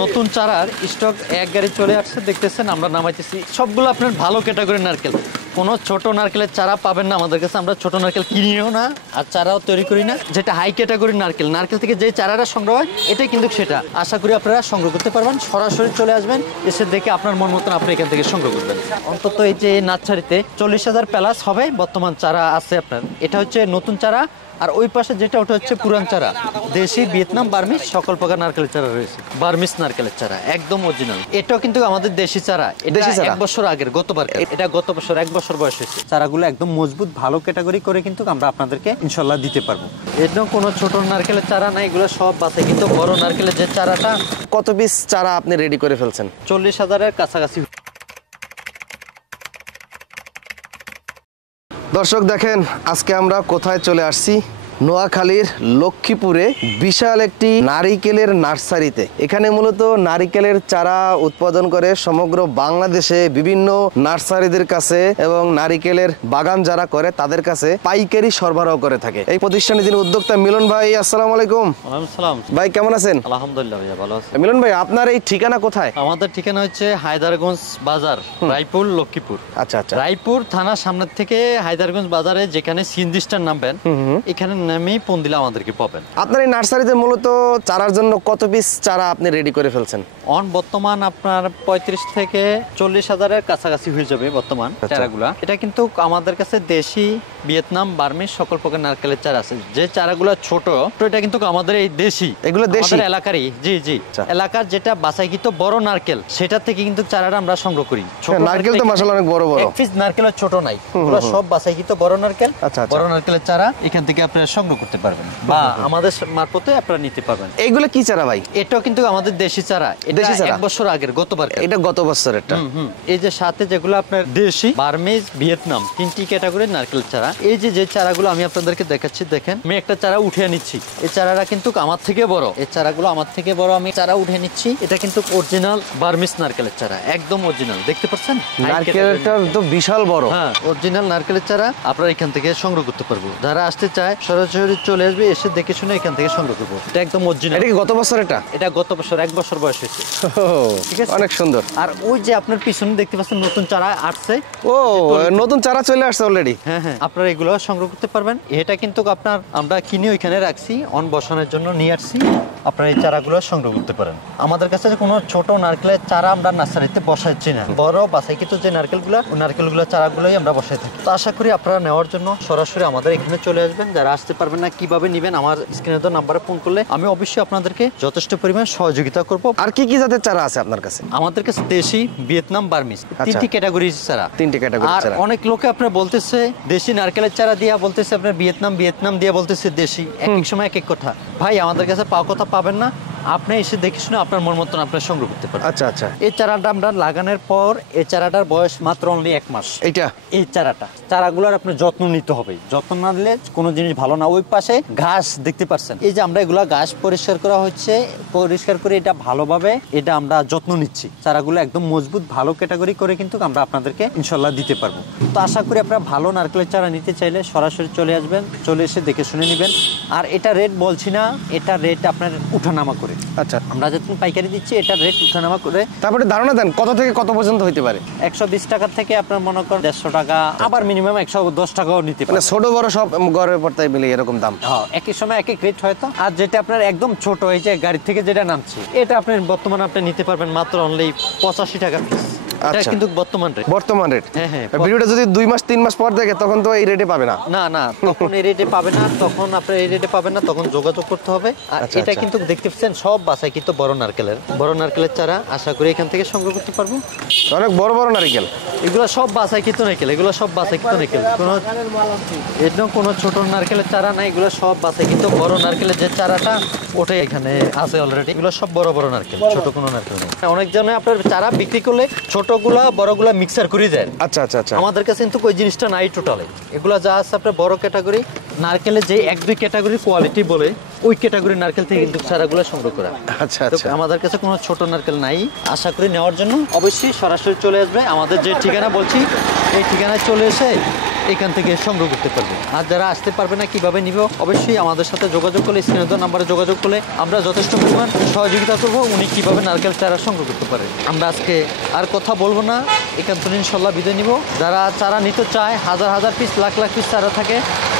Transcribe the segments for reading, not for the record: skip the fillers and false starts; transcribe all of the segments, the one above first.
নতুন চারার স্টক এক গাড়ি চলে আসছে, দেখতেছেন আমরা নামাইতেছি সবগুলো আপনার ভালো ক্যাটাগরির নারকেল। কোনো ছোট নারকেলের চারা পাবেন না আমাদের কাছে, আমরা ছোট নারকেল কিনিও না আর চারাও তৈরি করি না। যেটা হাই ক্যাটাগরির নারকেল, নারকেল থেকে যে চারাটা সংগ্রহ হয় এটাই কিন্তু সেটা। আশা করি আপনারা সংগ্রহ করতে পারবেন, সরাসরি চলে আসবেন, এসে দেখে আপনার মন মতন আপনি এখান থেকে সংগ্রহ করবেন। অন্তত এই যে নার্সারিতে 40,000 প্লাস হবে বর্তমান চারা আছে আপনার। এটা হচ্ছে নতুন চারা, আর ওই পাশে যেটা ওটা হচ্ছে পুরান চারা, দেশি, ভিয়েতনাম, বার্মিস সকল প্রকার নারকেলের চারা রয়েছে। বার্মিস নারকেলের চারা একদম অরিজিনাল। এটাও কিন্তু আমাদের দেশি চারা, এটা 1 বছর আগের, গতবার এটা গত বছর 1 বছর বয়স হয়েছে। চারাগুলো একদম মজবুত ভালো ক্যাটাগরি করে কিন্তু আমরা আপনাদেরকে ইনশাল্লাহ দিতে পারবো। একদম কোনো ছোট নারকেলের চারা না, এগুলো সব বাসে কিন্তু বড় নারকেলের যে চারাটা। কত পিস চারা আপনি রেডি করে ফেলছেন? 40,000-এর কাছাকাছি। দর্শক দেখেন আজকে আমরা কোথায় চলে আসছি, নোয়াখালীর লক্ষ্মীপুরে বিশাল একটি নারিকেলের নার্সারিতে। এখানে মূলত নারিকেলের চারা উৎপাদন করে সমগ্র বাংলাদেশে বিভিন্ন নার্সারিদের কাছে এবং নারিকেলের বাগান যারা করে তাদের কাছে পাইকারি সরবরাহ করে থাকে। এই প্রতিষ্ঠানে যিনি উদ্যোক্তা মিলন ভাই, আসসালামু আলাইকুম। ওয়ালাইকুম সালাম ভাই, কেমন আছেন? আলহামদুলিল্লাহ ভাইয়া, ভালো আছি। মিলন ভাই, আপনার এই ঠিকানা কোথায়? আমাদের ঠিকানা হচ্ছে হায়দারগঞ্জ বাজার, রায়পুর, লক্ষ্মীপুর। আচ্ছা আচ্ছা। রায়পুর থানার সামনের থেকে হায়দারগঞ্জ বাজারে যেখানে সিএনজি স্ট্যান্ড নামবেন, এখানে নেমে ফোন দিলে আমাদেরকে পাবেন। আপনার এই নার্সারিতে মূলত চারার জন্য কত পিস চারা আপনি রেডি করে ফেলছেন? বর্তমান আপনার 35 থেকে 40,000-এর কাছাকাছি হয়ে যাবে বর্তমান চারাগুলা। এটা কিন্তু আমাদের কাছে দেশি, ভিয়েতনাম, বার্মিস সকল প্রকার নারকেলের চারা আছে। যে চারাগুলো ছোট, এটা কিন্তু আমাদের এই দেশি, এগুলো দেশি এলাকারই। জি জি, এলাকার যেটা বাছাইকৃত বড় নারকেল, সেটা থেকে কিন্তু চারাটা আমরা সংগ্রহ করি। ছোট নারকেল তো মাশাআল্লাহ অনেক বড় বড়। এক পিস নারকেলের ছোট নাই, এগুলো সব বাছাইকৃত বড় নারকেল। বড় নারকেলের চারা এখান থেকে আপনারা সংগ্রহ করতে পারবেন বা আমাদের মারফতে আপনারা নিতে পারবেন। এইগুলো কি চারা ভাই? এটাও কিন্তু আমাদের দেশি চারা, এটা 1 বছর আগের, গতবার। এটা গত বছরেরটা। এই যে সাথে যেগুলো আপনার দেশি, বার্মিস, ভিয়েতনাম 3টি ক্যাটাগরির নারকেল চারা। এই যে চারাগুলো আমি আপনাদেরকে দেখাচ্ছি, দেখেন আমি একটা চারা উঠিয়ে নিচ্ছি। এই চারাটা কিন্তু আমার থেকে বড়, এই চারাগুলো আমার থেকে বড়, আমি চারা উঠে নিচ্ছি। এটা কিন্তু অরিজিনাল বার্মিস নারকেলের চারা, একদম অরিজিনাল। দেখতে পাচ্ছেন নারকেলটা তো বিশাল বড়। হ্যাঁ, অরিজিনাল নারকেলের চারা আপনারা এখান থেকে সংগ্রহ করতে পারবো। যারা আসতে চায় সরাসরি চলে আসবে, এসে দেখে শুনে এখান থেকে সংগ্রহ করবো। এটা একদম অরিজিনাল। এটা কি গত বছর? এটা গত বছর 1 বছর বয়স হয়েছে। ঠিক আছে, অনেক সুন্দর। আর ওই যে আপনার পিছনে দেখতে পাচ্ছেন নতুন চারা আসছে। ও, নতুন চারা চলে আসছে অলরেডি। হ্যাঁ হ্যাঁ, আপনারা এগুলো সংগ্রহ করতে পারবেন। এটা কিন্তু আপনার আমরা কিনে ওইখানে রাখছি, বসানোর জন্য নিয়ে আসছি। আপনারা এই চারাগুলো সংগ্রহ করতে পারেন। আমাদের কাছে কোনো ছোট নারকেলের চারা আমরা নার্সারিতে বসাচ্ছি না, বড় বাছাইকৃত যে নারকেলগুলো, ওই নারকেলগুলো চারাগুলোই আমরা বসাই থাকি। তো আশা করি আপনারা নেওয়ার জন্য সরাসরি আমাদের এখানে চলে আসবেন। যারা আসতে পারবেন না, কিভাবে নেবেন, আমার স্ক্রিনে তো নাম্বারে ফোন করলে আমি অবশ্যই আপনাদেরকে যথেষ্ট পরিমাণ সহযোগিতা করব। আর কি কি জাতের চারা আছে আপনার কাছে? আমাদের কাছে দেশি, ভিয়েতনাম, বার্মিস 3টি ক্যাটাগরির চারা। 3টি ক্যাটাগরির চারা। আর অনেক লোকে আপনার বলতেছে দেশি নারকেলের চারা দিয়া, বলতেছে আপনার ভিয়েতনাম দিয়া, বলতেছে দেশি। এক এক সময় এক এক কথা। ভাই, আমাদের কাছে পাওয়া কথা পাবেন না, আপনি এসে দেখে শুনে আপনার মন মতন আপনার সংগ্রহ করতে পারবেন। আচ্ছা আচ্ছা। এই চারাটা আমরা লাগানোর পর, এই চারাটার বয়স মাত্র অনলি 1 মাস। এই চারাগুলোর আপনার যত্ন নিতে হবে। যত্ন না নিলে কোনো জিনিস ভালো না। ওই পাশে ঘাস দেখতে পাচ্ছেন, এই যে আমরা এগুলা ঘাস পরিষ্কার করা হচ্ছে, পরিষ্কার করে এটা ভালোভাবে এটা আমরা যত্ন নিচ্ছি। চারাগুলো একদম মজবুত ভালো ক্যাটাগরি করে কিন্তু আমরা আপনাদেরকে ইনশাল্লাহ দিতে পারবো। তো আশা করি আপনারা ভালো নারকেলের চারা নিতে চাইলে সরাসরি চলে আসবেন, চলে এসে দেখে শুনে নেবেন। আর এটা রেট বলছি না, এটা রেট আপনার উঠানামা করে। আচ্ছা, আমরা যখন পাইকারি দিচ্ছি এটা রেট উঠানামা করে। তারপরে ধারণা দেন কত থেকে কত পর্যন্ত হতে পারে? 120 টাকা থেকে আপনার মনে করেন 150 টাকা, আবার মিনিমাম 110 টাকাও নিতে পারে। ছোট বড় সব গড়ের পর্তায় মিলে এরকম দাম। হ্যাঁ, একই সময় এক এক রেট হয়তো। আর যেটা আপনার একদম ছোট, এই যে গাড়ি থেকে যেটা নামছে, এটা আপনি বর্তমানে আপনি নিতে পারবেন মাত্র অনলি 85 টাকা পিস। এটা কিন্তু বর্তমান রেট। হ্যাঁ হ্যাঁ, ভিডিওটা যদি 2 মাস 3 মাস পর দেখে তখন তো এই রেটে পাবে না। না, তখন এই রেটে পাবে না, তখন আপনি এই রেটে পাবেন না, তখন যোগাযোগ করতে হবে। আর এটা কিন্তু দেখতে পাচ্ছেন সব বাছাই কিন্তু বড় নারকেলের চারা। আশা করি এখান থেকে সংগ্রহ করতে পারবো। অনেক বড় বড় নারকেল, এগুলো সব বাছাই কিন্তু নারকেল, এগুলো সব বাছাই কিন্তু নারকেল। একদম কোনো ছোট নারকেলের চারা নাই, এগুলো সব বাছাই কিন্তু বড় নারকেলের যে চারাটা ওটাই এখানে আছে অলরেডি। এগুলো সব বড় বড় নারকেল, ছোট কোনো নারকেল নেই। অনেক জনে আপনার চারা বিক্রি করলে ছোটগুলা বড়গুলা মিক্সার করে দেন। আচ্ছা আচ্ছা আচ্ছা। আমাদের কাছে কিন্তু ওই জিনিসটা নাই টোটালি। এগুলা যা আছে আপনার বড় ক্যাটাগরি, নারকেলের যে 1-2 ক্যাটাগরির কোয়ালিটি বলে ওই ক্যাটাগরির নারকেল থেকে কিন্তু চারাগুলো সংগ্রহ করা। আচ্ছা তো আচ্ছা। আমাদের কাছে কোনো ছোট নারকেল নাই। আশা করি নেওয়ার জন্য অবশ্যই সরাসরি চলে আসবে। আমাদের যে ঠিকানা বলছি এই ঠিকানায় চলে এসে এখান থেকে সংগ্রহ করতে পারবে। আর যারা আসতে পারবে না কিভাবে নিব, অবশ্যই আমাদের সাথে যোগাযোগ করলে, স্ক্রিনে দেওয়া নাম্বারে যোগাযোগ করলে আমরা যথেষ্ট পরিমাণ সহযোগিতা করব উনি কিভাবে নারকেল চারা সংগ্রহ করতে পারে। আমরা আজকে আর কথা বলবো না, এখান থেকে ইনশাল্লাহ বিদায় নিব। যারা চারা নিতে চায়, হাজার হাজার পিস, লাখ লাখ পিস চারা থাকে,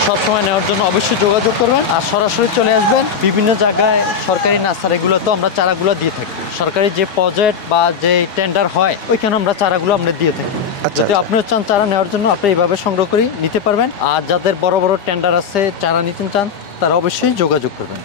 সবসময় নেওয়ার জন্য অবশ্যই যোগাযোগ করবেন আর সরাসরি চলে আসবেন। বিভিন্ন জায়গায় সরকারি নার্সারিগুলোতেও আমরা চারাগুলো দিয়ে থাকি। সরকারি যে প্রজেক্ট বা যে টেন্ডার হয় ওইখানে আমরা চারাগুলো আমরা দিয়ে থাকি। আচ্ছা, যদি আচ্ছা। আপনিও চান চারা নেওয়ার জন্য, আপনি এইভাবে সংগ্রহ করে নিতে পারবেন। আর যাদের বড় বড় টেন্ডার আছে, চারা নিতে চান, তারা অবশ্যই যোগাযোগ করবেন।